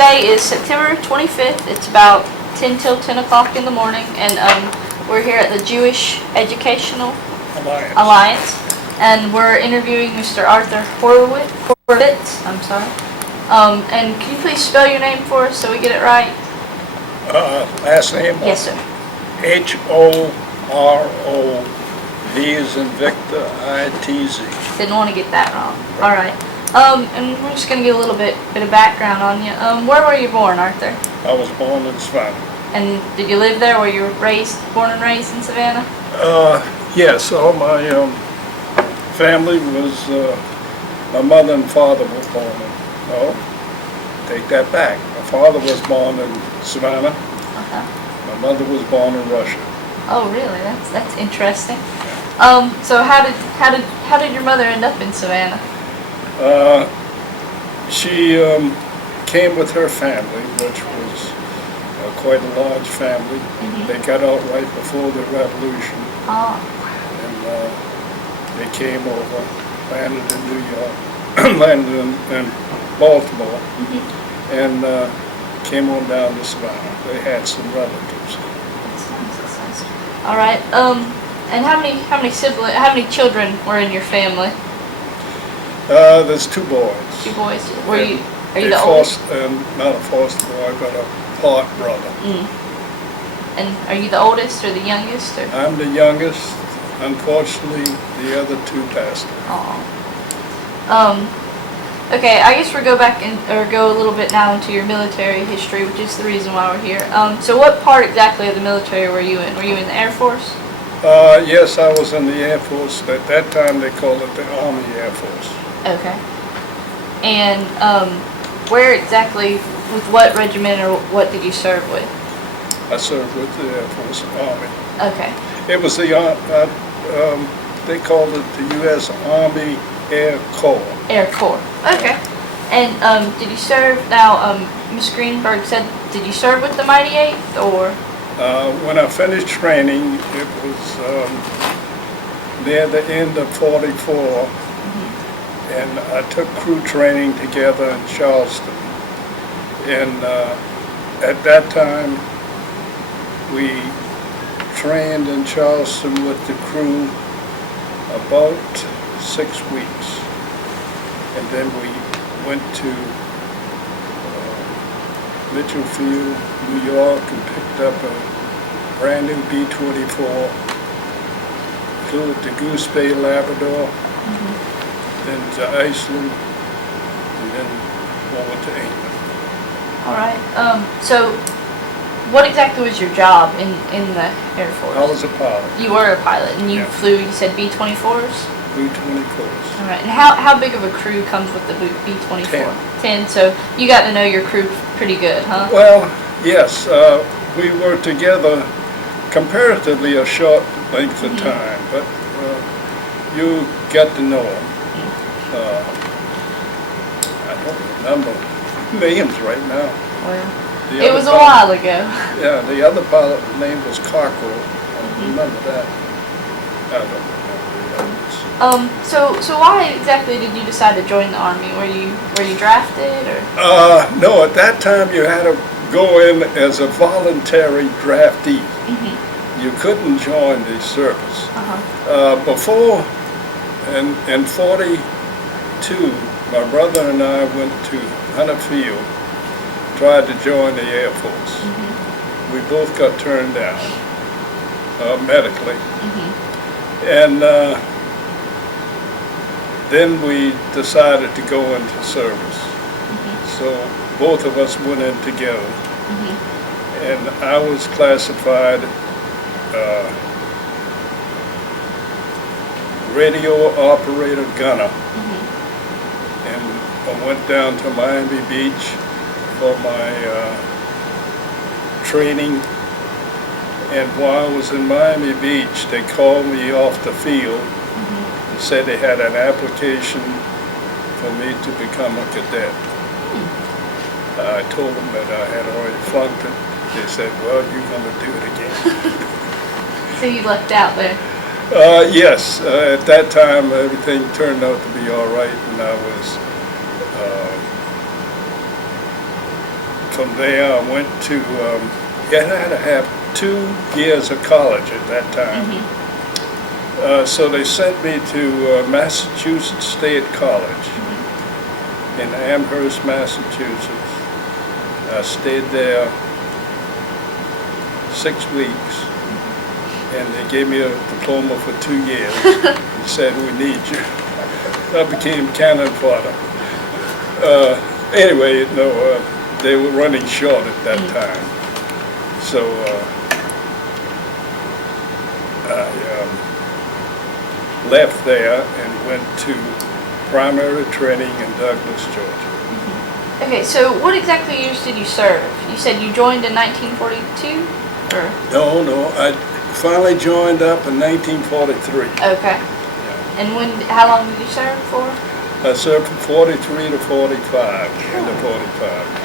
today is September 25th. It's about 10 till 10 o'clock in the morning, and we're here at the Jewish Educational Alliance, and we're interviewing Mr. Arthur Horovitz. I'm sorry. And can you please spell your name for us so we get it right? Last name? Yes, sir. Horo, V as in Victor, I-T-Z. Didn't want to get that wrong. All right. And we're just going to get a little bit of background on you. Where were you born, Arthur? I was born in Savannah. And did you live there? Were you born and raised in Savannah? Yes, all my family was, my mother and father were born in, no, take that back. My father was born in Savannah. My mother was born in Russia. Oh, really? That's interesting. So how did your mother end up in Savannah? She came with her family, which was quite a large family. Mm-hmm. They got out right before the revolution. Oh. And they came over, landed in New York, landed in Baltimore, Mm-hmm. and came on down to Savannah. They had some relatives. That's nice. All right. And how many children were in your family? There's two boys. Two boys. Are you the oldest? oldest? Not a foster boy, but a part brother. Mm. And are you the oldest or the youngest? Or? I'm the youngest. Unfortunately, the other two passed away. Oh. Okay, I guess we'll go back go a little bit now into your military history, which is the reason why we're here. So what part exactly of the military were you in? Were you in the Air Force? Yes, I was in the Air Force. At that time, they called it the Army Air Force. Okay. And where exactly, with what regiment or what did you serve with? I served with the Air Force Army. Okay. It was the, they called it the U.S. Army Air Corps. Air Corps. Okay. And did you serve, now Ms. Greenberg said, did you serve with the Mighty Eighth or? When I finished training, it was near the end of '44, and I took crew training together in Charleston. And at that time, we trained in Charleston with the crew about 6 weeks. And then we went to Mitchell Field, New York, and picked up a brand new B-24, flew it to Goose Bay, Labrador, then to Iceland, and then over to England. All right. So what exactly was your job in the Air Force? I was a pilot. You were a pilot, and you Yeah. flew, you said B-24s? B-24s. All right. And how big of a crew comes with the B-24? 10. So you got to know your crew pretty good, huh? Well, yes. We were together comparatively a short length of time, but you got to know them. I don't remember names right now. Well, it was a while ago. Yeah, the other pilot's name was Cockrell. I remember that. I don't remember the others. So why exactly did you decide to join the Army? Were you drafted or? No, at that time you had to go in as a voluntary draftee. You couldn't join the service. Before, in '42, my brother and I went to Hunter Field, tried to join the Air Force. We both got turned down medically. And then we decided to go into service. So both of us went in together. And I was classified radio operator gunner. And I went down to Miami Beach for my training. And while I was in Miami Beach, they called me off the field and said they had an application for me to become a cadet. I told them that I had already flunked it. They said, well, you're going to do it again. So you lucked out there? Yes. At that time, everything turned out to be all right, and I was from there, I went to, you had to have 2 years of college at that time. So they sent me to Massachusetts State College in Amherst, Massachusetts. I stayed there 6 weeks, and they gave me a diploma for 2 years. They said, we need you. I became cannon fodder. Anyway, no, they were running short at that time. So I left there and went to primary training in Douglas, Georgia. Okay, so what exactly years did you serve? You said you joined in 1942? Or? No, I finally joined up in 1943. Okay. And how long did you serve for? I served from 43 to 45, end of 45.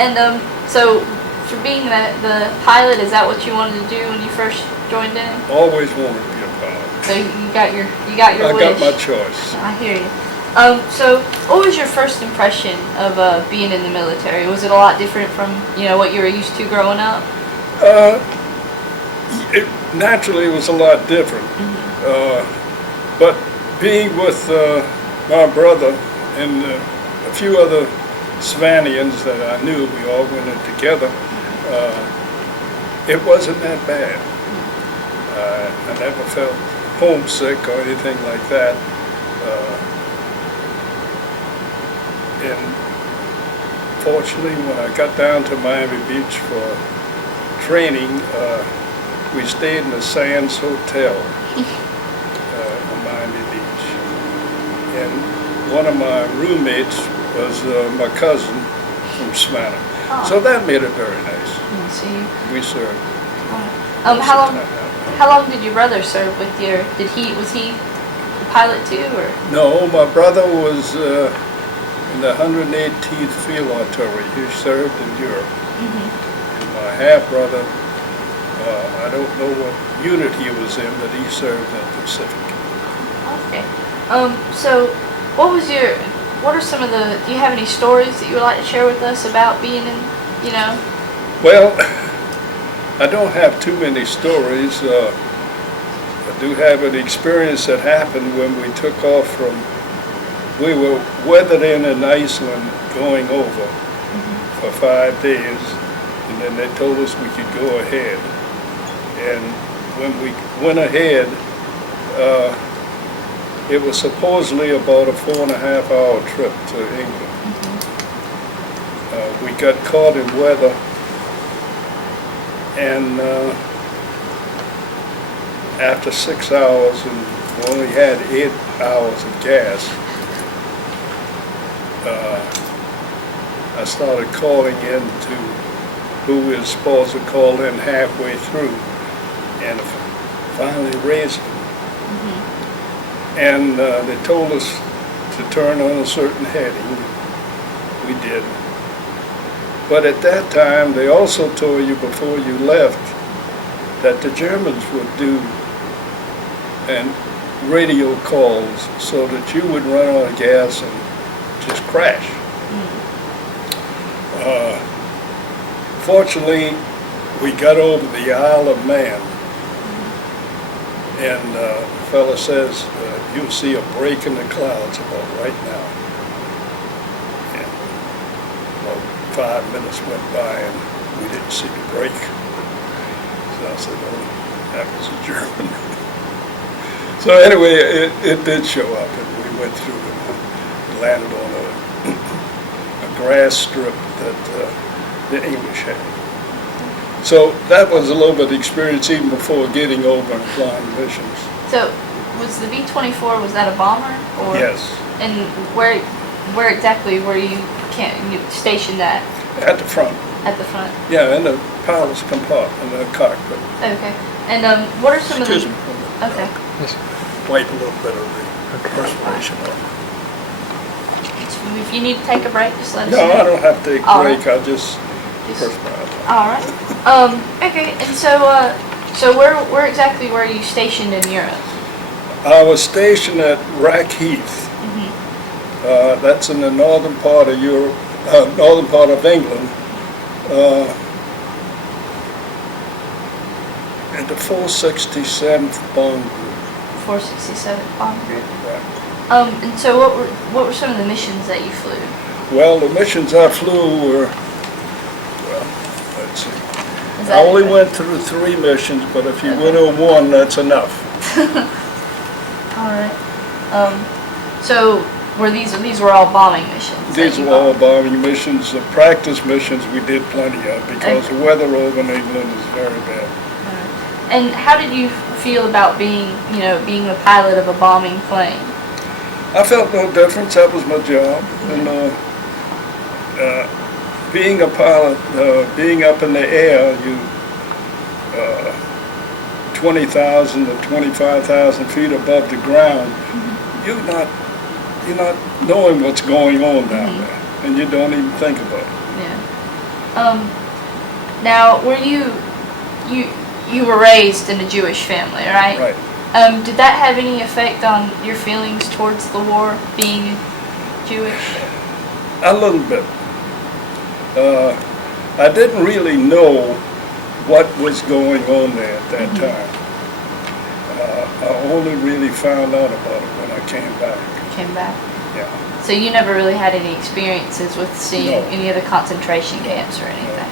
And so for being the pilot, is that what you wanted to do when you first joined in? Always wanted to be a pilot. So you got your wish. I got my choice. I hear you. So what was your first impression of being in the military? Was it a lot different from what you were used to growing up? Naturally, it was a lot different. But being with my brother and a few other Savanians that I knew, we all went in together, it wasn't that bad. I never felt homesick or anything like that. And fortunately, when I got down to Miami Beach for training, we stayed in the Sands Hotel in Miami Beach. And one of my roommates was my cousin from Smyrna. So that made it very nice. We served. How long did your brother serve with your? Was he a pilot too, or? No, my brother was in the 118th Field Artillery. He served in Europe. And my half brother, I don't know what unit he was in, but he served in the Pacific. Okay. So what are some of the? Do you have any stories that you would like to share with us about being in? Well, I don't have too many stories. I do have an experience that happened when we took off from, we were weathered in Iceland going over for 5 days, and then they told us we could go ahead. And when we went ahead, it was supposedly about a 4.5-hour trip to England. We got caught in weather, and after 6 hours, and we only had 8 hours of gas, I started calling in to who we were supposed to call in halfway through, and finally raised them. And they told us to turn on a certain heading. We did. But at that time, they also told you before you left that the Germans would do radio calls so that you would run out of gas and just crash. Fortunately, we got over the Isle of Man, and the fella says, you'll see a break in the clouds about right now. And about 5 minutes went by and we didn't see the break. So I said, oh, that was a German. So anyway, it did show up, and we went through and landed on a grass strip that the English had. So that was a little bit of experience even before getting over and flying missions. So was the B-24, was that a bomber? Or? Yes. And where exactly were you stationed at? At the front. At the front? Yeah, in the pilot's compartment, in the cockpit. Okay. And what are some Excuse of me. the... Okay. Wipe a little bit of the perspiration off. If you need to take a break, just let us know. No, I don't have to take a break. I'll just perspire. All right. Okay. And so where exactly were you stationed in Europe? I was stationed at Rackheath. That's in the northern part of Europe, northern part of England, At the 467th Bomb Group. 467th Bomb Group. Right. And so what were some of the missions that you flew? Well, the missions I flew were, well, let's see. I only went through 3 missions, but if you went on 1, that's enough. All right. So were these were all bombing missions? These were all bombing missions. The practice missions we did plenty of because the weather over in England is very bad. And how did you feel about being the pilot of a bombing plane? I felt no difference. That was my job. And being a pilot, being up in the air, 20,000 to 25,000 feet above the ground, you're not knowing what's going on down there, and you don't even think about it. Yeah. Now, were you were raised in a Jewish family, right? Right. Did that have any effect on your feelings towards the war, being Jewish? A little bit. I didn't really know what was going on there at that time. I only really found out about it when I came back. Came back? Yeah. So you never really had any experiences with seeing any of the concentration camps or anything?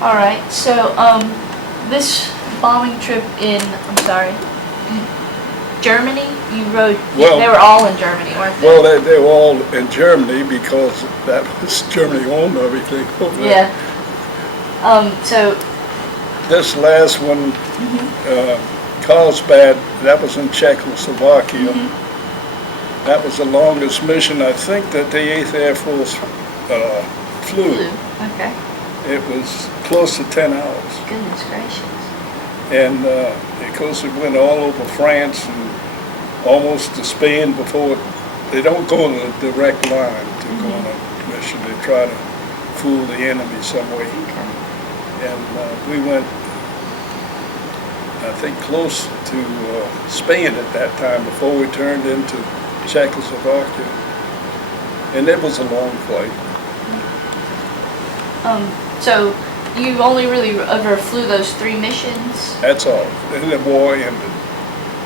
No. All right, so this bombing trip in, Germany, you rode, they were all in Germany, weren't they? Well, they were all in Germany because that was Germany owned everything over there. Yeah. So this last one, Carlsbad, that was in Czechoslovakia. That was the longest mission I think that the 8th Air Force flew. Okay. It was close to 10 hours. Goodness gracious. And of course it went all over France and almost to Spain before they don't go on a direct line to go on a mission. They try to fool the enemy some way. Okay. And we went, I think, close to Spain at that time before we turned into Czechoslovakia. And it was a long flight. So you only really ever flew those 3 missions? That's all. And the war ended.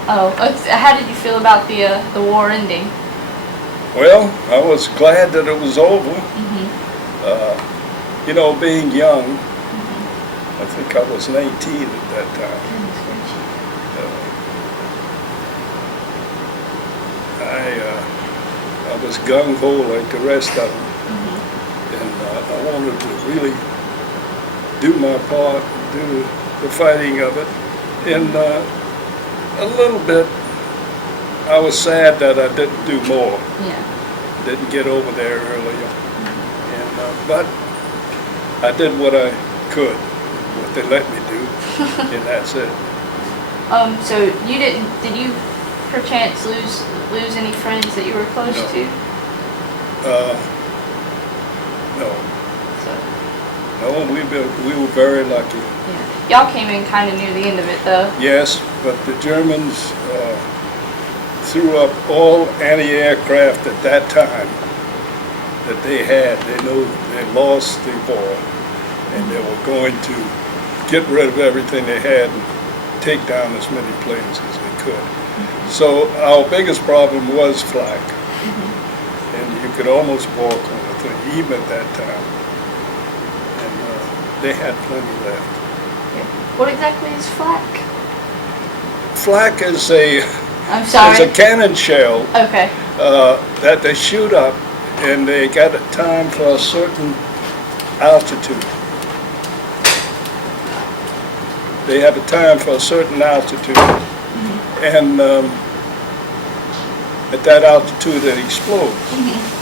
Oh, how did you feel about the war ending? Well, I was glad that it was over. Being young, I think I was 19 at that time. I was gung-ho like the rest of them. And I wanted to really do my part, do the fighting of it. And a little bit, I was sad that I didn't do more. Yeah. Didn't get over there earlier. And but I did what I could, what they let me do, and that's it. So did you perchance lose any friends that you were close to? No. So, No, we were very lucky. yeah. Y'all came in kind of near the end of it, though. Yes, but the Germans threw up all anti-aircraft at that time that they had. They knew they lost the war, and they were going to get rid of everything they had and take down as many planes as they could. So our biggest problem was flak, and you could almost walk on the thing, even at that time. And they had plenty left. What exactly is flak? Flak is a cannon shell Okay. that they shoot up, and they got a time for a certain altitude. They have a time for a certain altitude, and at that altitude it explodes,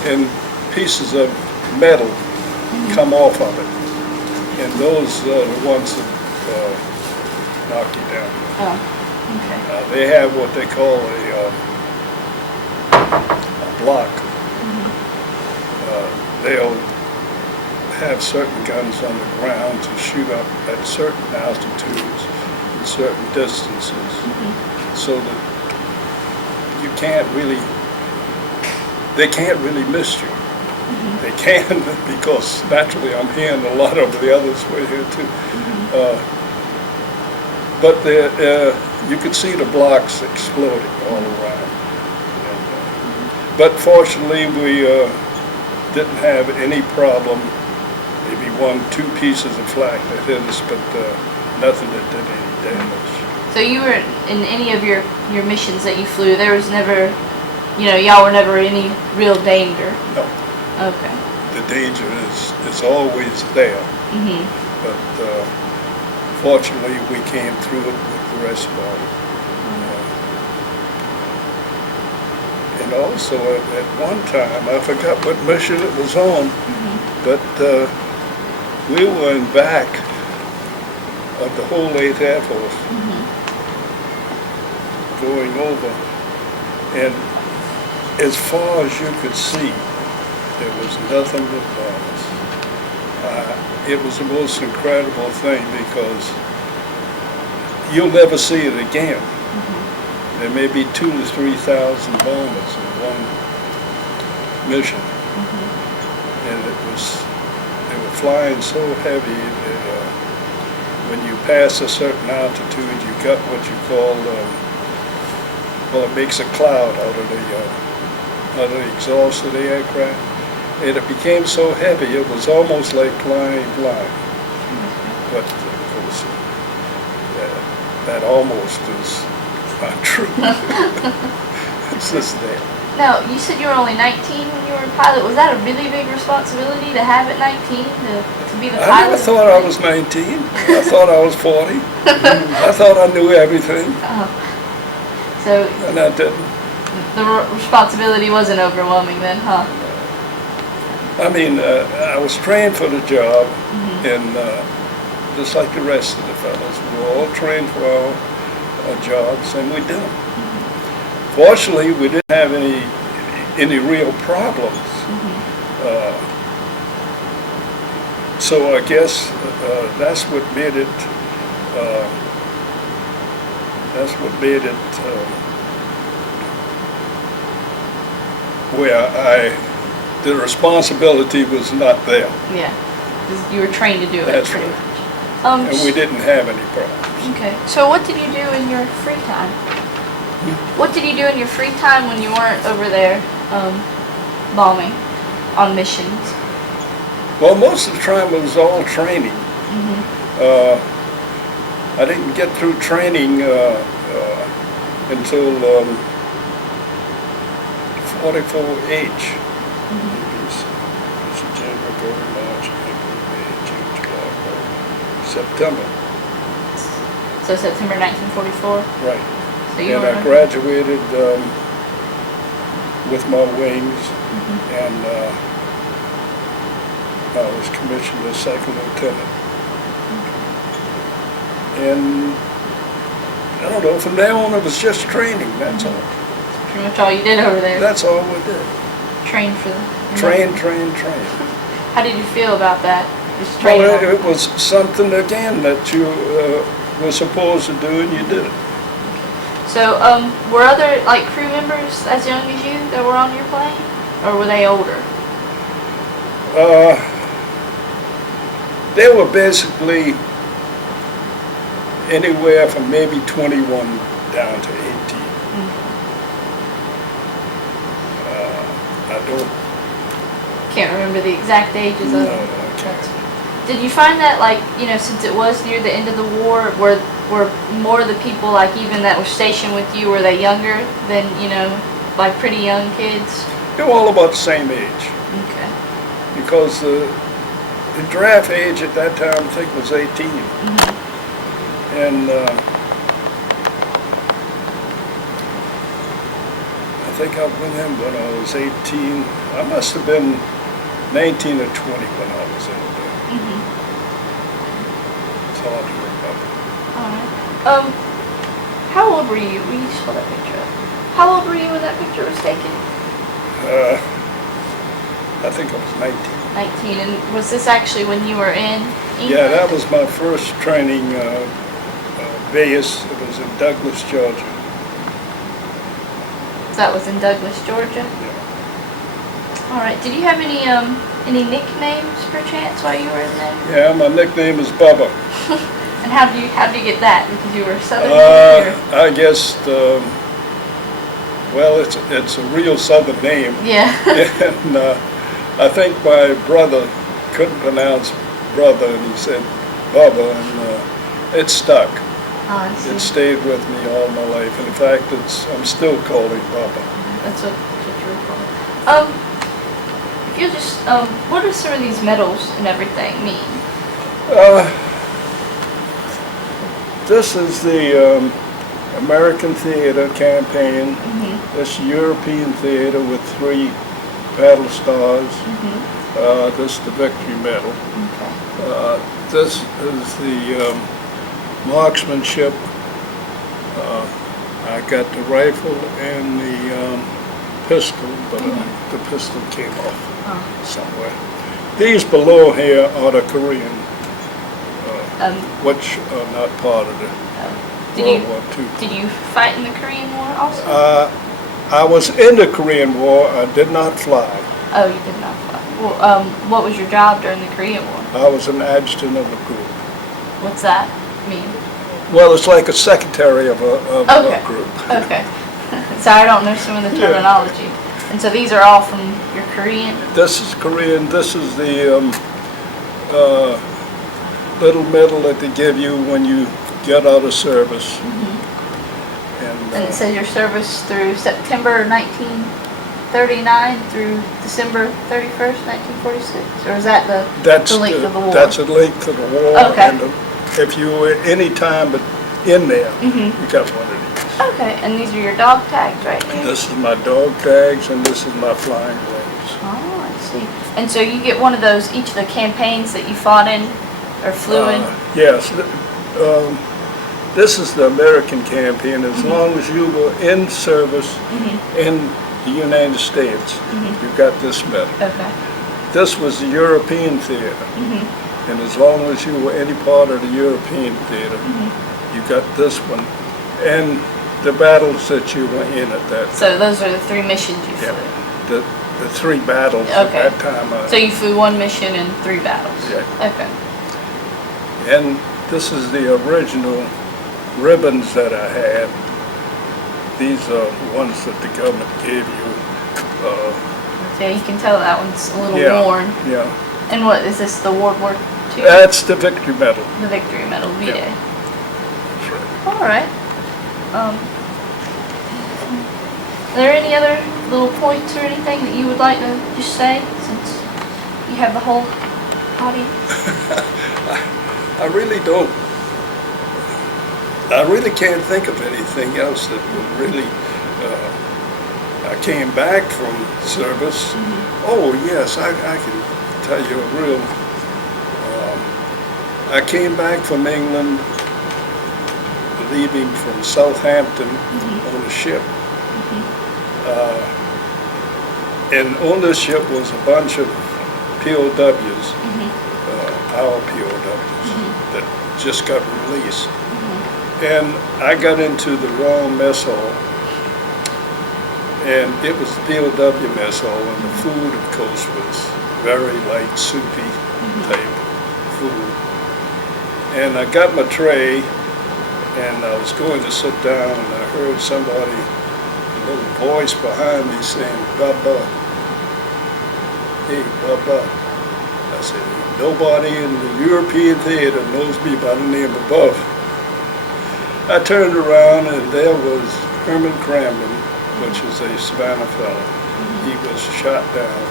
and pieces of metal come off of it, and those are the ones that knock you down. Oh, okay. They have what they call a block. They'll have certain guns on the ground to shoot up at certain altitudes and certain distances, so that they can't really miss you. They can because naturally I'm hearing a lot of the others were here too. But you could see the blocks exploding all around. But fortunately, we didn't have any problem. Maybe 1-2 pieces of flak that hit us, but nothing that did any damage. So you were in any of your missions that you flew, there was never, y'all were never in any real danger? No. Okay. The danger is always there. But fortunately, we came through it with the rest of it. And also, at one time, I forgot what mission it was on, but we were in back of the whole 8th Air Force going over. And as far as you could see, there was nothing but bombs. It was the most incredible thing because you'll never see it again. There may be 2,000 to 3,000 bombers in one mission, and they were flying so heavy that when you pass a certain altitude, you got what you call it makes a cloud out of the exhaust of the aircraft, and it became so heavy it was almost like flying blind. But of course, that almost is not true. It's just there. Now, you said you were only 19 when you were a pilot. Was that a really big responsibility to have at 19 to be the pilot? I never thought I was 19. I thought I was 40. I thought I knew everything. So, and I didn't. The responsibility wasn't overwhelming then, huh? I mean, I was trained for the job, and just like the rest of the fellows, we were all trained for our jobs, and we did them. Fortunately, we didn't have any real problems. So I guess that's what made it. Where the responsibility was not there. Yeah, 'cause you were trained to do it. That's right. And we didn't have any problems. Okay. So what did you do in your free time? What did you do in your free time when you weren't over there bombing on missions? Well, most of the time it was all training. I didn't get through training until 44H. January, March, April, May, June, July, August, September. So September 1944? Right. So you and I graduated with my wings, and I was commissioned as second lieutenant. And I don't know, from there on it was just training, that's all. Pretty much all you did over there. That's all we did. Train for the... Train. How did you feel about that? Just Well, training? it was something, again, that you were supposed to do, and you did it. So, were other, crew members as young as you that were on your plane? Or were they older? They were basically anywhere from maybe 21 down to 18. I don't... Can't remember the exact ages of No, them. I can't. Did you find that, since it was near the end of the war, were more of the people, even that were stationed with you, were they younger than, pretty young kids? They were all about the same age. Okay. Because the draft age at that time, I think, was 18. And I think I went in when I was 18. I must have been 19 or 20 when I was in there. It's hard to remember. All right. How old were you? Will you just pull that picture up? How old were you when that picture was taken? I think I was 19. 19. And was this actually when you were in England? Yeah, that was my first training base. It was in Douglas, Georgia. That was in Douglas, Georgia? Yeah. All right. Did you have any nicknames perchance while you were in there? Yeah, my nickname is Bubba. And how do you get that? Because you were Southern boy, or? I guess well, it's a real Southern name. Yeah. And I think my brother couldn't pronounce brother, and he said Bubba, and it stuck. Oh, I see. It stayed with me all my life. And in fact, I'm still calling Bubba. That's what you were called. If you just, what do some of these medals and everything mean? This is the American Theater campaign. Mm-hmm. This European Theater with 3 battle stars. Mm-hmm. This is the Victory Medal. Okay. This is the marksmanship. I got the rifle and the pistol, but the pistol came off somewhere. These below here are the Korean, which are not part of the World War II. Did you fight in the Korean War also? I was in the Korean War. I did not fly. Oh, you did not fly. Well, what was your job during the Korean War? I was an adjutant of a group. What's that mean? Well, it's like a secretary of a group. Okay. So I don't know some of the terminology. And so these are all from your Korean? This is Korean. This is the little medal that they give you when you get out of service. Mm-hmm. And it says your service through September 1939 through December 31st, 1946? Or is that the length of the war? That's the length of the war. Okay. And if you were any time but in there, you got one of these. Okay, and these are your dog tags right here? This is my dog tags, and this is my flying wings. Oh, I see. And so you get one of those each of the campaigns that you fought in or flew in? Yes. This is the American campaign. As long as you were in service in the United States, you got this medal. Okay. This was the European theater. And as long as you were any part of the European theater, you got this one. And the battles that you were in at that time. So those are the 3 missions you flew? The 3 battles at that time. So you flew 1 mission and 3 battles? Yeah. Okay. And this is the original ribbons that I had. These are ones that the government gave you. Yeah, you can tell that one's a little worn. Yeah. And what, is this the World War II? That's the Victory Medal. The Victory Medal, V-Day. Yeah. That's right. All right. Are there any other little points or anything that you would like to just say, since you have the whole audience? I really don't. I really can't think of anything else that would really. I came back from service. Oh yes, I can tell you a real. I came back from England, leaving from Southampton on a ship. And on this ship was a bunch of POWs, our POWs, that just got released. And I got into the wrong mess hall, and it was the POW mess hall, and the food, of course, was very light, soupy type food. And I got my tray, and I was going to sit down, and I heard somebody, a little voice behind me saying, "Bubba, hey, Bubba." I said, "Nobody in the European theater knows me by the name of Bubba." I turned around, and there was Herman Cramden, which is a Savannah fellow. He was shot down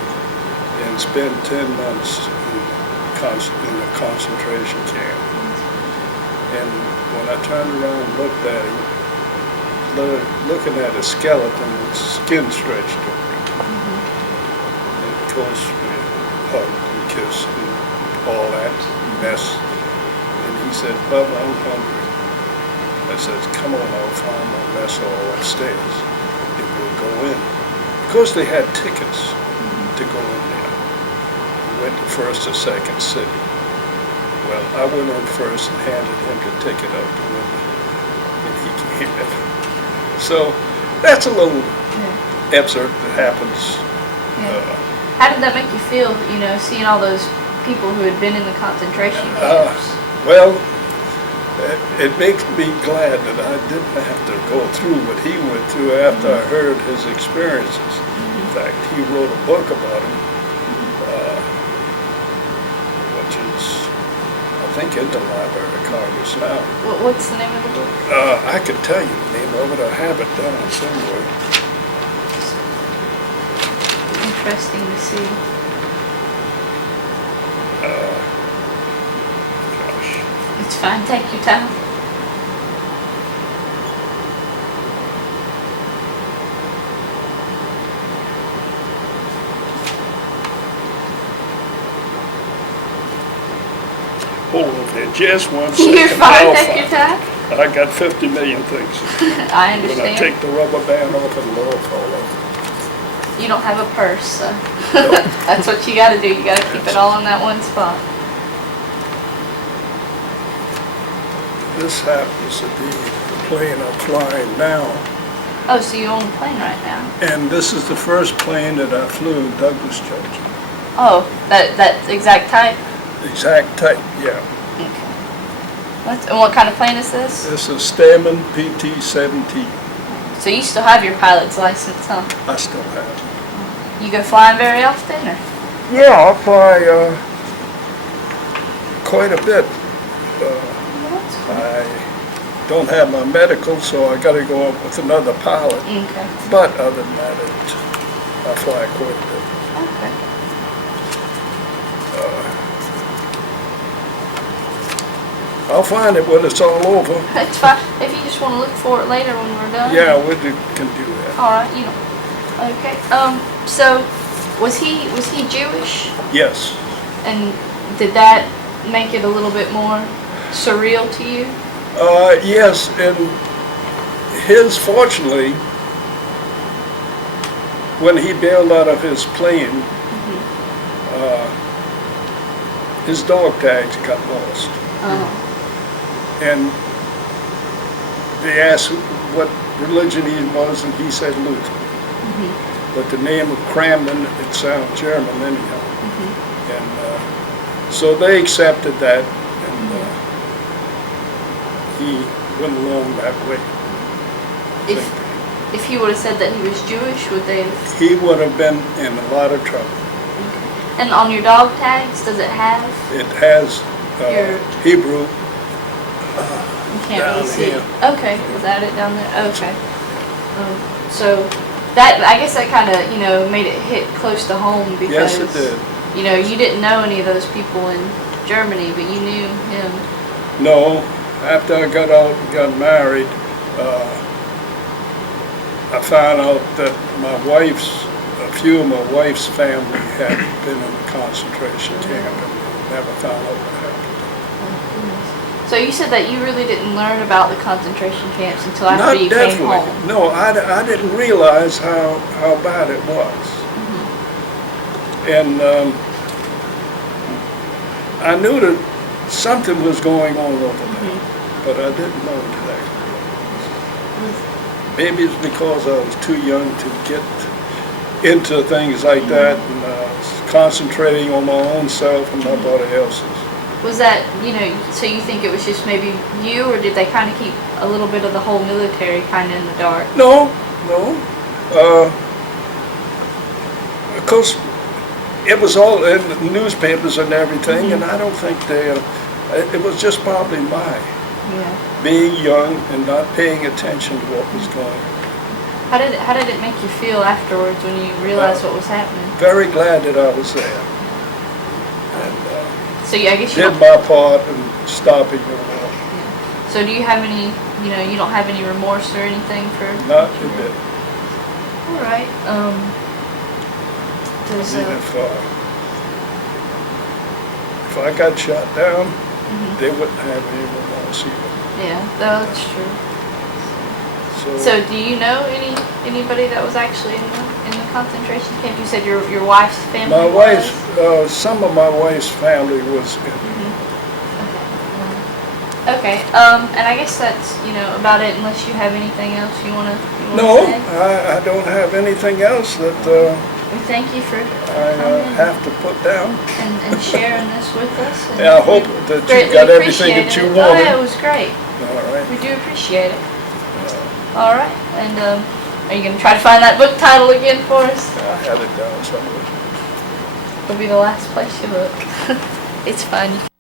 and spent 10 months in a concentration camp. And when I turned around and looked at him, looking at a skeleton with skin stretched over it. And of course we hugged and kissed and all that mess. And he said, "Bubba, I'm hungry." I said, "Come on, I'll find my mess hall upstairs and we'll go in." Of course they had tickets to go in there. We went to first or second city. Well, I went in first and handed him the ticket out the window, and he came in. So that's a little excerpt that happens. How did that make you feel, seeing all those people who had been in the concentration camps? Well, it makes me glad that I didn't have to go through what he went through after I heard his experiences. In fact, he wrote a book about him, which is, I think, in the Library of Congress now. What's the name of the book? I could tell you the name of it. I have it down somewhere. Interesting to see. Gosh. It's fine. Take your time. Hold on there just one second. You're fine. Take your time. I got 50 million things. I When I understand. take the rubber band off, it'll all fall off. You don't have a purse, so Nope. that's what you got to do. You got to keep it all in that one spot. This happens to be the plane I'm flying now. Oh, so you own a plane right now? And this is the first plane that I flew in Douglas, Georgia. Oh, that exact type? Exact type, yeah. Okay. And what kind of plane is this? This is Stamen PT-17. So you still have your pilot's license, huh? I still have it. You go flying very often, or? Yeah, I fly quite a bit. I don't have my medical, so I got to go up with another pilot. Okay. But other than that, I fly quite a bit. Okay. I'll find it when it's all over. It's fine. If you just want to look for it later when we're done. Yeah, can do that. All right. You know. Okay. So, was he Jewish? Yes. And did that make it a little bit more surreal to you? Yes, and fortunately, when he bailed out of his plane, his dog tags got lost. Oh. And they asked what religion he was, and he said Lutheran. But the name of Cramden, it sounds German anyhow. And so they accepted that, and he went along that way. If he would have said that he was Jewish, would they have? He would have been in a lot of trouble. Okay. And on your dog tags, does it have? It has Hebrew. You can't down really see here. it. Okay, is that it down there? Okay. So that, I guess that kind of, made it hit close to home because, Yes, it did. You didn't know any of those people in Germany, but you knew him. No, after I got out and got married, I found out that a few of my wife's family had been in a concentration camp, and never found out what happened. So you said that you really didn't learn about the concentration camps until after you came home. No, I didn't realize how bad it was. And I knew that something was going on over there, but I didn't know exactly what it was. Maybe it's because I was too young to get into things like that, and concentrating on my own self and nobody else's. Was that, so you think it was just maybe you, or did they kind of keep a little bit of the whole military kind of in the dark? No. Of course, it was all in the newspapers and everything, and I don't think it was just probably being young and not paying attention to what was going on. How did it make you feel afterwards when you realized what was happening? Very glad that I was there. And so I guess you did my part in stopping the war. So do you have any, you don't have any remorse or anything for? Not a bit. All right. If I got shot down, they wouldn't have any remorse either. Yeah, that's true. So do you know anybody that was actually in the concentration camp? You said your wife's family. My wife's, some of my wife's family was in. Okay. And I guess that's about it. Unless you have anything else you wanna No, say? I don't have anything else that We thank you for I coming have to put down. and sharing this with us. And Yeah, I hope we that you greatly got everything appreciate that you it. Oh, wanted. yeah, it was great. All right. We do appreciate it. All right, and are you going to try to find that book title again for us? I had it down somewhere. It'll be the last place you look. It's fun.